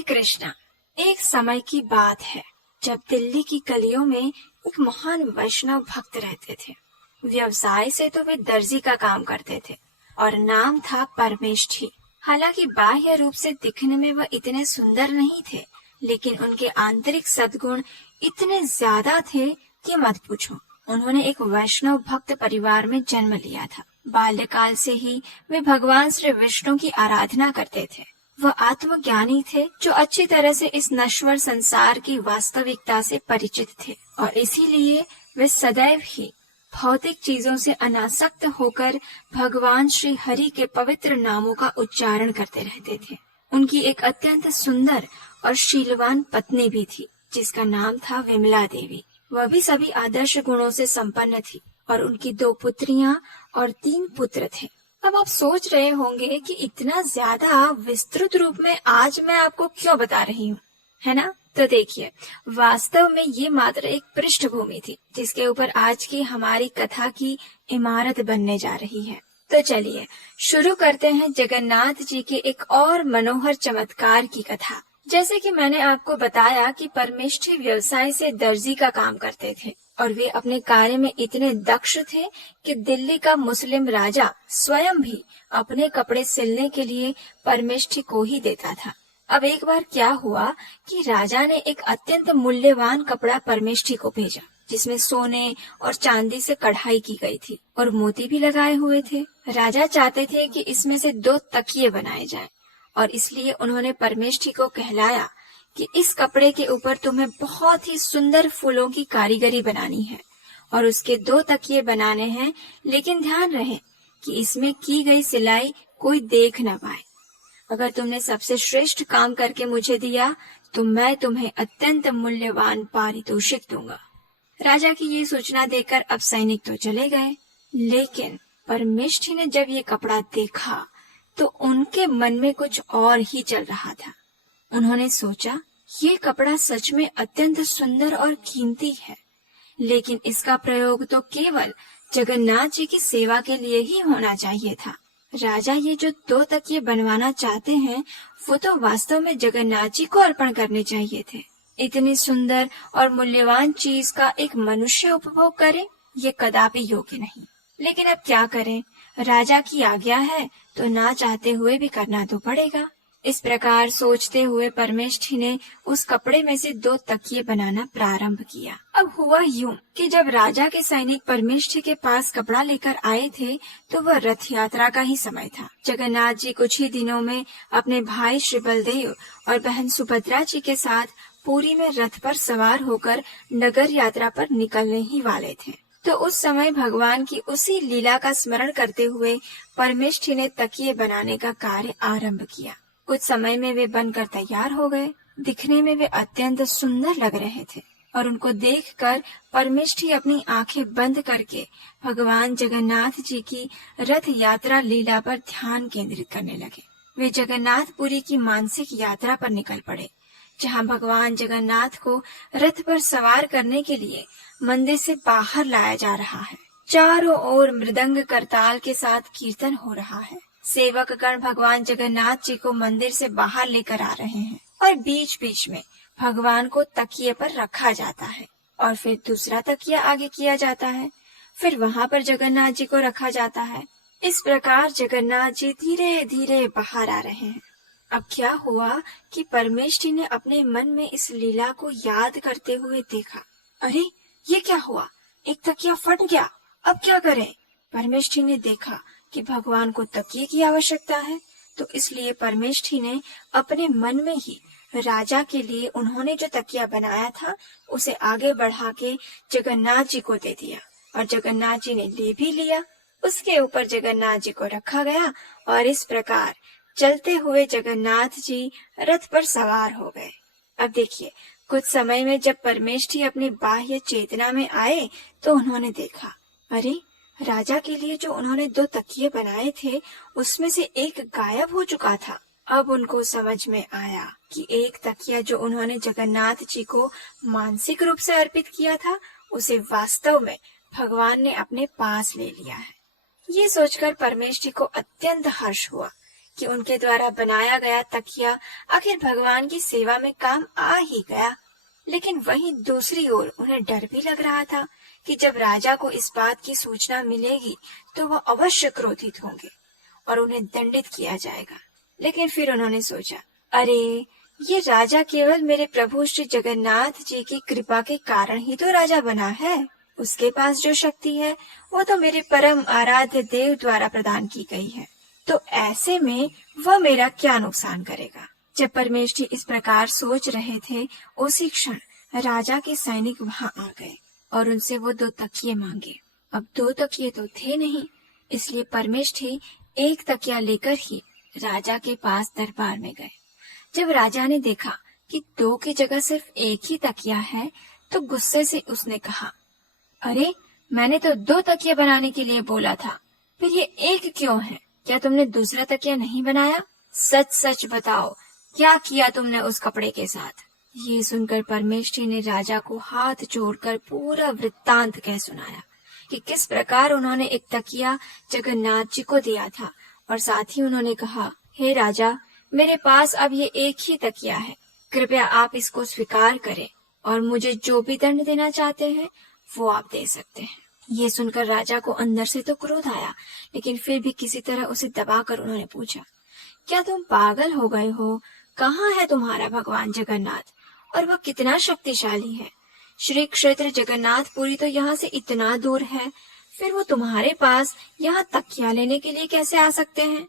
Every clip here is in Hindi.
श्री कृष्णा। एक समय की बात है जब दिल्ली की गलियों में एक महान वैष्णव भक्त रहते थे। व्यवसाय से तो वे दर्जी का काम करते थे और नाम था परमेष्ठी। हालांकि बाह्य रूप से दिखने में वह इतने सुंदर नहीं थे, लेकिन उनके आंतरिक सद्गुण इतने ज्यादा थे कि मत पूछो। उन्होंने एक वैष्णव भक्त परिवार में जन्म लिया था। बाल्यकाल से ही वे भगवान श्री विष्णु की आराधना करते थे। वह आत्मज्ञानी थे जो अच्छी तरह से इस नश्वर संसार की वास्तविकता से परिचित थे और इसीलिए वे सदैव ही भौतिक चीजों से अनासक्त होकर भगवान श्री हरि के पवित्र नामों का उच्चारण करते रहते थे। उनकी एक अत्यंत सुंदर और शीलवान पत्नी भी थी जिसका नाम था विमला देवी। वह भी सभी आदर्श गुणों से संपन्न थी और उनकी 2 पुत्रियां और 3 पुत्र थे। अब आप सोच रहे होंगे कि इतना ज्यादा विस्तृत रूप में आज मैं आपको क्यों बता रही हूँ, है ना? तो देखिए, वास्तव में ये मात्र एक पृष्ठभूमि थी जिसके ऊपर आज की हमारी कथा की इमारत बनने जा रही है। तो चलिए शुरू करते हैं जगन्नाथ जी के एक और मनोहर चमत्कार की कथा। जैसे कि मैंने आपको बताया कि परमेष्ठी व्यवसाय से दर्जी का काम करते थे और वे अपने कार्य में इतने दक्ष थे कि दिल्ली का मुस्लिम राजा स्वयं भी अपने कपड़े सिलने के लिए परमेष्ठी को ही देता था। अब एक बार क्या हुआ कि राजा ने एक अत्यंत मूल्यवान कपड़ा परमेष्ठी को भेजा जिसमें सोने और चांदी से कढ़ाई की गई थी और मोती भी लगाए हुए थे। राजा चाहते थे कि इसमें से 2 तकिए बनाए जाएं और इसलिए उन्होंने परमेष्ठी को कहलाया कि इस कपड़े के ऊपर तुम्हें बहुत ही सुंदर फूलों की कारीगरी बनानी है और उसके 2 तकिए बनाने हैं, लेकिन ध्यान रहे कि इसमें की गई सिलाई कोई देख न पाए। अगर तुमने सबसे श्रेष्ठ काम करके मुझे दिया तो मैं तुम्हें अत्यंत मूल्यवान पारितोषिक दूंगा। राजा की ये सूचना देकर अब सैनिक तो चले गए, लेकिन परमेष्ठी ने जब ये कपड़ा देखा तो उनके मन में कुछ और ही चल रहा था। उन्होंने सोचा, ये कपड़ा सच में अत्यंत सुंदर और कीमती है, लेकिन इसका प्रयोग तो केवल जगन्नाथ जी की सेवा के लिए ही होना चाहिए था। राजा ये जो 2 तकिए बनवाना चाहते हैं वो तो वास्तव में जगन्नाथ जी को अर्पण करने चाहिए थे। इतनी सुंदर और मूल्यवान चीज का एक मनुष्य उपभोग करे, ये कदापि योग्य नहीं। लेकिन अब क्या करें, राजा की आज्ञा है तो ना चाहते हुए भी करना तो पड़ेगा। इस प्रकार सोचते हुए परमेष्ठी ने उस कपड़े में से 2 तकिए बनाना प्रारंभ किया। अब हुआ यूं कि जब राजा के सैनिक परमेष्ठी के पास कपड़ा लेकर आए थे तो वह रथ यात्रा का ही समय था। जगन्नाथ जी कुछ ही दिनों में अपने भाई श्री बलदेव और बहन सुभद्रा जी के साथ पुरी में रथ पर सवार होकर नगर यात्रा पर निकलने ही वाले थे। तो उस समय भगवान की उसी लीला का स्मरण करते हुए परमेष्ठी ने तकिए बनाने का कार्य आरंभ किया। कुछ समय में वे बनकर तैयार हो गए। दिखने में वे अत्यंत सुंदर लग रहे थे और उनको देखकर परमेष्ठी अपनी आंखें बंद करके भगवान जगन्नाथ जी की रथ यात्रा लीला पर ध्यान केंद्रित करने लगे। वे जगन्नाथपुरी की मानसिक यात्रा पर निकल पड़े, जहां भगवान जगन्नाथ को रथ पर सवार करने के लिए मंदिर से बाहर लाया जा रहा है। चारों ओर मृदंग करताल के साथ कीर्तन हो रहा है। सेवक गण भगवान जगन्नाथ जी को मंदिर से बाहर लेकर आ रहे हैं और बीच बीच में भगवान को तकिए पर रखा जाता है और फिर दूसरा तकिया आगे किया जाता है, फिर वहां पर जगन्नाथ जी को रखा जाता है। इस प्रकार जगन्नाथ जी धीरे धीरे बाहर आ रहे हैं। अब क्या हुआ कि परमेष्ठी ने अपने मन में इस लीला को याद करते हुए देखा, अरे ये क्या हुआ, एक तकिया फट गया, अब क्या करें? परमेष्ठी ने देखा कि भगवान को तकिए की आवश्यकता है, तो इसलिए परमेष्ठी ने अपने मन में ही राजा के लिए उन्होंने जो तकिया बनाया था उसे आगे बढ़ा के जगन्नाथ जी को दे दिया और जगन्नाथ जी ने ले भी लिया। उसके ऊपर जगन्नाथ जी को रखा गया और इस प्रकार चलते हुए जगन्नाथ जी रथ पर सवार हो गए। अब देखिए, कुछ समय में जब परमेष्ठी अपनी बाह्य चेतना में आए तो उन्होंने देखा, अरे राजा के लिए जो उन्होंने 2 तकिए बनाए थे उसमें से एक गायब हो चुका था। अब उनको समझ में आया कि एक तकिया जो उन्होंने जगन्नाथ जी को मानसिक रूप से अर्पित किया था उसे वास्तव में भगवान ने अपने पास ले लिया है। ये सोचकर परमेष्ठी को अत्यंत हर्ष हुआ कि उनके द्वारा बनाया गया तकिया आखिर भगवान की सेवा में काम आ ही गया। लेकिन वहीं दूसरी ओर उन्हें डर भी लग रहा था कि जब राजा को इस बात की सूचना मिलेगी तो वह अवश्य क्रोधित होंगे और उन्हें दंडित किया जाएगा। लेकिन फिर उन्होंने सोचा, अरे ये राजा केवल मेरे प्रभु श्री जगन्नाथ जी की कृपा के कारण ही तो राजा बना है। उसके पास जो शक्ति है वो तो मेरे परम आराध्य देव द्वारा प्रदान की गई है, तो ऐसे में वह मेरा क्या नुकसान करेगा। जब परमेष्ठी इस प्रकार सोच रहे थे, उसी क्षण राजा के सैनिक वहां आ गए और उनसे वो 2 तकिए मांगे। अब 2 तकिए तो थे नहीं, इसलिए परमेष्ठी एक तकिया लेकर ही राजा के पास दरबार में गए। जब राजा ने देखा कि 2 की जगह सिर्फ एक ही तकिया है, तो गुस्से से उसने कहा, अरे मैंने तो 2 तकिए बनाने के लिए बोला था, फिर ये एक क्यों है? क्या तुमने दूसरा तकिया नहीं बनाया? सच सच बताओ, क्या किया तुमने उस कपड़े के साथ? ये सुनकर परमेष्ठी ने राजा को हाथ जोड़कर पूरा वृत्तांत कह सुनाया कि किस प्रकार उन्होंने एक तकिया जगन्नाथ जी को दिया था, और साथ ही उन्होंने कहा, हे राजा, मेरे पास अब ये एक ही तकिया है, कृपया आप इसको स्वीकार करें और मुझे जो भी दंड देना चाहते हैं वो आप दे सकते हैं। ये सुनकर राजा को अंदर से तो क्रोध आया, लेकिन फिर भी किसी तरह उसे दबाकर उन्होंने पूछा, क्या तुम पागल हो गए हो? कहाँ है तुम्हारा भगवान जगन्नाथ, और वह कितना शक्तिशाली है? श्री क्षेत्र जगन्नाथपुरी तो यहाँ से इतना दूर है, फिर वो तुम्हारे पास यहाँ तकिया लेने के लिए कैसे आ सकते हैं,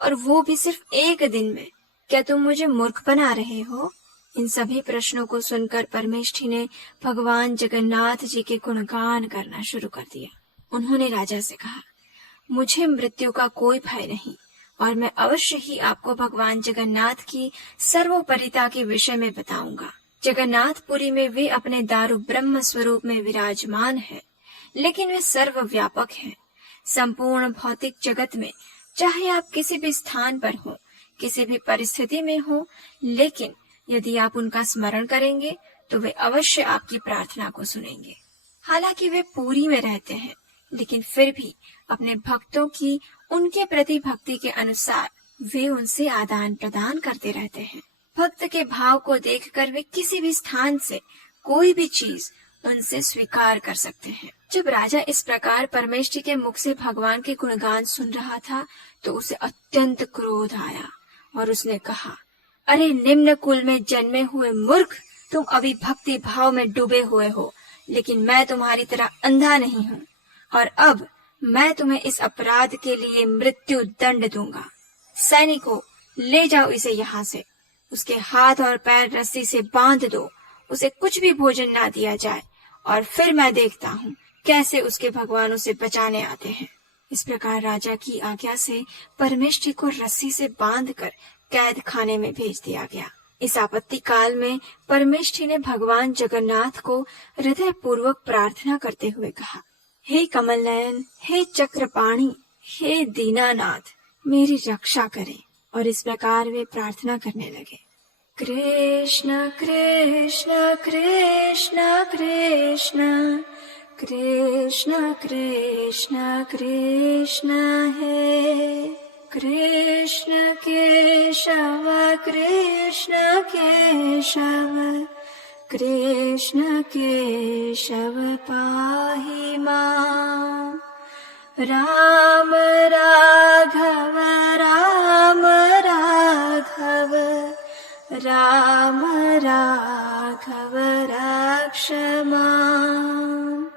और वो भी सिर्फ एक दिन में? क्या तुम मुझे मूर्ख बना रहे हो? इन सभी प्रश्नों को सुनकर परमेष्ठी ने भगवान जगन्नाथ जी के गुणगान करना शुरू कर दिया। उन्होंने राजा से कहा, मुझे मृत्यु का कोई भय नहीं, और मैं अवश्य ही आपको भगवान जगन्नाथ की सर्वोपरिता के विषय में बताऊंगा। जगन्नाथपुरी में वे अपने दारु ब्रह्म स्वरूप में विराजमान है, लेकिन वे सर्वव्यापक हैं। संपूर्ण भौतिक जगत में चाहे आप किसी भी स्थान पर हो, किसी भी परिस्थिति में हो, लेकिन यदि आप उनका स्मरण करेंगे तो वे अवश्य आपकी प्रार्थना को सुनेंगे। हालांकि वे पुरी में रहते हैं, लेकिन फिर भी अपने भक्तों की उनके प्रति भक्ति के अनुसार वे उनसे आदान प्रदान करते रहते हैं। भक्त के भाव को देखकर वे किसी भी स्थान से कोई भी चीज उनसे स्वीकार कर सकते हैं। जब राजा इस प्रकार परमेष्ठी के मुख से भगवान के गुणगान सुन रहा था, तो उसे अत्यंत क्रोध आया और उसने कहा, अरे निम्न कुल में जन्मे हुए मूर्ख, तुम अभी भक्ति भाव में डूबे हुए हो, लेकिन मैं तुम्हारी तरह अंधा नहीं हूँ, और अब मैं तुम्हें इस अपराध के लिए मृत्यु दंड दूंगा। सैनिकों, ले जाओ इसे यहाँ से, उसके हाथ और पैर रस्सी से बांध दो, उसे कुछ भी भोजन ना दिया जाए, और फिर मैं देखता हूँ कैसे उसके भगवान उसे बचाने आते हैं। इस प्रकार राजा की आज्ञा से परमेष्ठी को रस्सी से बांधकर कैद खाने में भेज दिया गया। इस आपत्ति काल में परमेष्ठी ने भगवान जगन्नाथ को हृदय पूर्वक प्रार्थना करते हुए कहा, हे कमल नयन, हे चक्रपाणी, हे दीनानाथ, मेरी रक्षा करें। और इस प्रकार वे प्रार्थना करने लगे, कृष्ण कृष्ण कृष्ण कृष्ण कृष्ण कृष्ण कृष्ण हे कृष्ण केशव कृष्ण केशव कृष्ण केशव पाहि मां। राम राघव राम राघव राम राघव रक्ष मां।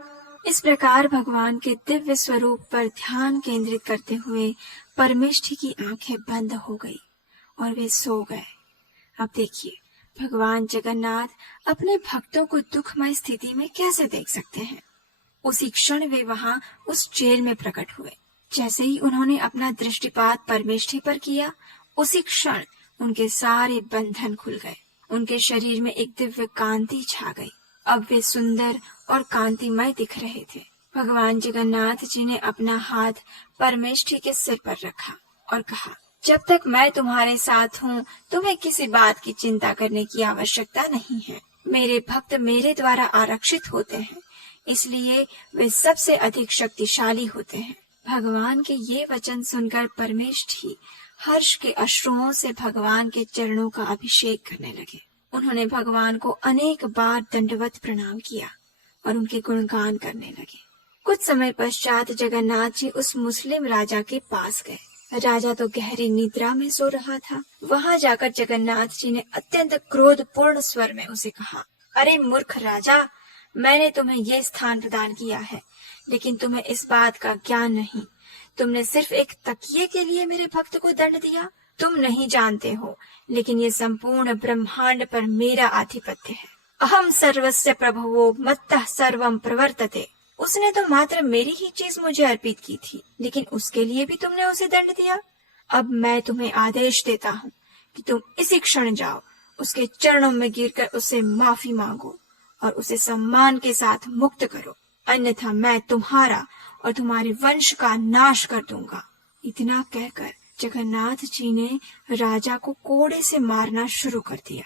इस प्रकार भगवान के दिव्य स्वरूप पर ध्यान केंद्रित करते हुए परमेष्ठी की आंखें बंद हो गई और वे सो गए। अब देखिए, भगवान जगन्नाथ अपने भक्तों को दुखमय स्थिति में कैसे देख सकते हैं। उसी क्षण वे वहां उस जेल में प्रकट हुए। जैसे ही उन्होंने अपना दृष्टिपात परमेष्ठी पर किया, उसी क्षण उनके सारे बंधन खुल गए। उनके शरीर में एक दिव्य कांति छा गई। अब वे सुंदर और कांतिमय दिख रहे थे। भगवान जगन्नाथ जी ने अपना हाथ परमेष्ठी के सिर पर रखा और कहा, जब तक मैं तुम्हारे साथ हूँ, तुम्हें किसी बात की चिंता करने की आवश्यकता नहीं है। मेरे भक्त मेरे द्वारा आरक्षित होते हैं, इसलिए वे सबसे अधिक शक्तिशाली होते हैं। भगवान के ये वचन सुनकर परमेष्ठी हर्ष के अश्रुओं से भगवान के चरणों का अभिषेक करने लगे। उन्होंने भगवान को अनेक बार दंडवत प्रणाम किया और उनके गुणगान करने लगे। कुछ समय पश्चात जगन्नाथ जी उस मुस्लिम राजा के पास गए। राजा तो गहरी निद्रा में सो रहा था। वहां जाकर जगन्नाथ जी ने अत्यंत क्रोधपूर्ण स्वर में उसे कहा, अरे मूर्ख राजा, मैंने तुम्हें यह स्थान प्रदान किया है, लेकिन तुम्हें इस बात का ज्ञान नहीं। तुमने सिर्फ एक तकिए के लिए मेरे भक्त को दंड दिया। तुम नहीं जानते हो, लेकिन ये संपूर्ण ब्रह्मांड पर मेरा आधिपत्य है। अहम सर्वस्य प्रभवो मत्तः सर्वम प्रवर्तते। उसने तो मात्र मेरी ही चीज मुझे अर्पित की थी, लेकिन उसके लिए भी तुमने उसे दंड दिया। अब मैं तुम्हें आदेश देता हूँ कि तुम इसी क्षण जाओ, उसके चरणों में गिरकर उससे माफी मांगो और उसे सम्मान के साथ मुक्त करो, अन्यथा मैं तुम्हारा और तुम्हारे वंश का नाश कर दूंगा। इतना कहकर जगन्नाथ जी ने राजा को कोड़े से मारना शुरू कर दिया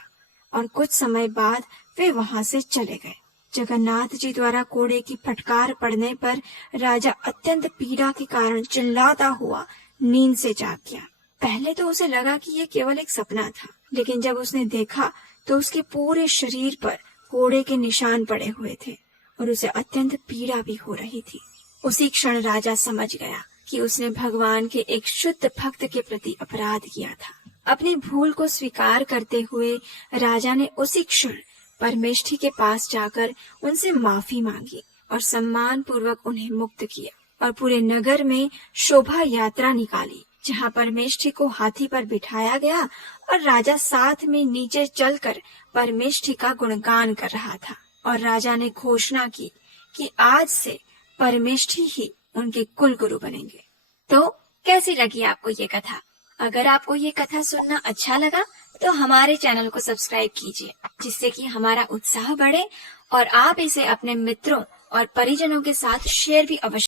और कुछ समय बाद वे वहां से चले गए। जगन्नाथ जी द्वारा कोड़े की फटकार पड़ने पर राजा अत्यंत पीड़ा के कारण चिल्लाता हुआ नींद से जाग गया। पहले तो उसे लगा कि यह केवल एक सपना था, लेकिन जब उसने देखा तो उसके पूरे शरीर पर कोड़े के निशान पड़े हुए थे और उसे अत्यंत पीड़ा भी हो रही थी। उसी क्षण राजा समझ गया कि उसने भगवान के एक शुद्ध भक्त के प्रति अपराध किया था। अपनी भूल को स्वीकार करते हुए राजा ने उसी क्षण परमेष्ठी के पास जाकर उनसे माफी मांगी और सम्मान पूर्वक उन्हें मुक्त किया और पूरे नगर में शोभा यात्रा निकाली, जहाँ परमेष्ठी को हाथी पर बिठाया गया और राजा साथ में नीचे चलकर परमेष्ठी का गुणगान कर रहा था। और राजा ने घोषणा की कि आज से परमेष्ठी ही उनके कुल गुरु बनेंगे। तो कैसी लगी आपको ये कथा? अगर आपको ये कथा सुनना अच्छा लगा तो हमारे चैनल को सब्सक्राइब कीजिए, जिससे कि हमारा उत्साह बढ़े और आप इसे अपने मित्रों और परिजनों के साथ शेयर भी अवश्य